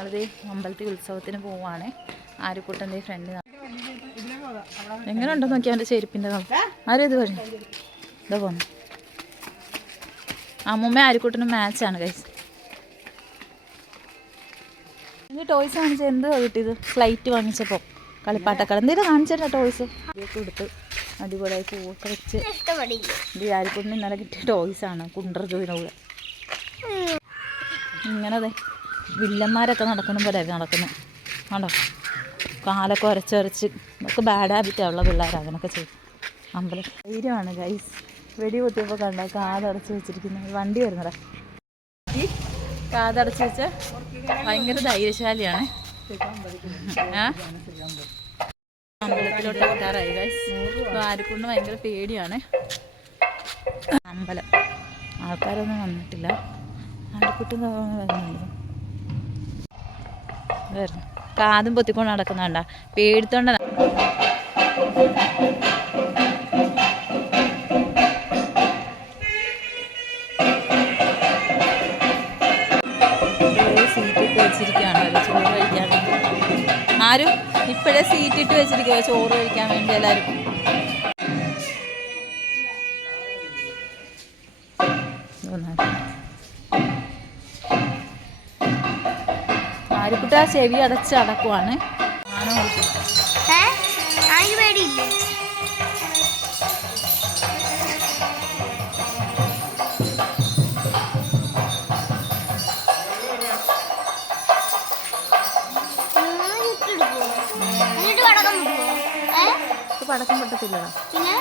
ഞങ്ങളിത് അമ്പലത്തിൽ ഉത്സവത്തിന് പോവാണ്. ആരുക്കൂട്ടന്റെ ഫ്രണ്ട് എങ്ങനെ ഉണ്ടെന്ന് നോക്കിയാൽ അവന്റെ ചെരുപ്പിന്റെ ആരും ഇത് പറഞ്ഞു? ഇതാ പോന്നു. അമ്മൂമ്മ ആരുക്കൂട്ടനും മാച്ചാണ് കൈസ് ടോയ്സ് കാണിച്ച എന്ത് കിട്ടിയത്? ഫ്ലൈറ്റ് വാങ്ങിച്ചപ്പോൾ കളിപ്പാട്ടക്കട എന്തെങ്കിലും കാണിച്ചിട്ടാ ടോയ്സ് ഇതൊക്കെ കൊടുത്ത് അടിപൊളിയായി പൂവൊക്കെ വെച്ച് ഇത് ആരിക്കൊണ്ട് ഇന്നലെ കിട്ടിയ ടോയ്സാണ് കുണ്ടർ ജോയിനോട് ഇങ്ങനെ അതെ. വില്ലന്മാരൊക്കെ നടക്കുന്ന പോലെ നടക്കുന്നത് കണ്ടോ? കാലൊക്കെ ഉരച്ചൊരച്ച്. ഒക്കെ ബാഡ് ഹാബിറ്റാണുള്ള പിള്ളേർ അങ്ങനെയൊക്കെ ചെയ്യും. അമ്പലം. ധൈര്യമാണ് ഗൈസ് വെടി കുത്തിയപ്പോൾ കണ്ട? കാതടച്ച് വെച്ചിരിക്കുന്നത് വണ്ടി വരുന്നടാ കാതടച്ച് വെച്ച ഭയങ്കര ധൈര്യശാലിയാണ്. അമ്പലത്തിലോട്ട് എത്താറായി ഗൈസ് ആരെക്കൊണ്ട് ഭയങ്കര പേടിയാണ്. അമ്പലം. ആൾക്കാരൊന്നും വന്നിട്ടില്ല. ആരെക്കുട്ടി വരുന്നുണ്ട് കാതും പൊത്തിക്കൊണ്ട് നടക്കുന്നുണ്ട പേടിത്തോണ്ട. സീറ്റ് ഇട്ട് വെച്ചിരിക്കുകയാണ്. ചോറ് കഴിക്കാൻ ആരും ഇപ്പോഴേ സീറ്റ് ഇട്ട് വെച്ചിരിക്കുക. ചോറ് കഴിക്കാൻ വേണ്ടി എല്ലാവരും പടക്കം ചെവി അടച്ച് അടക്കുവാണ്. പടക്കം പൊട്ടത്തില്ലടാ. പിന്നെ?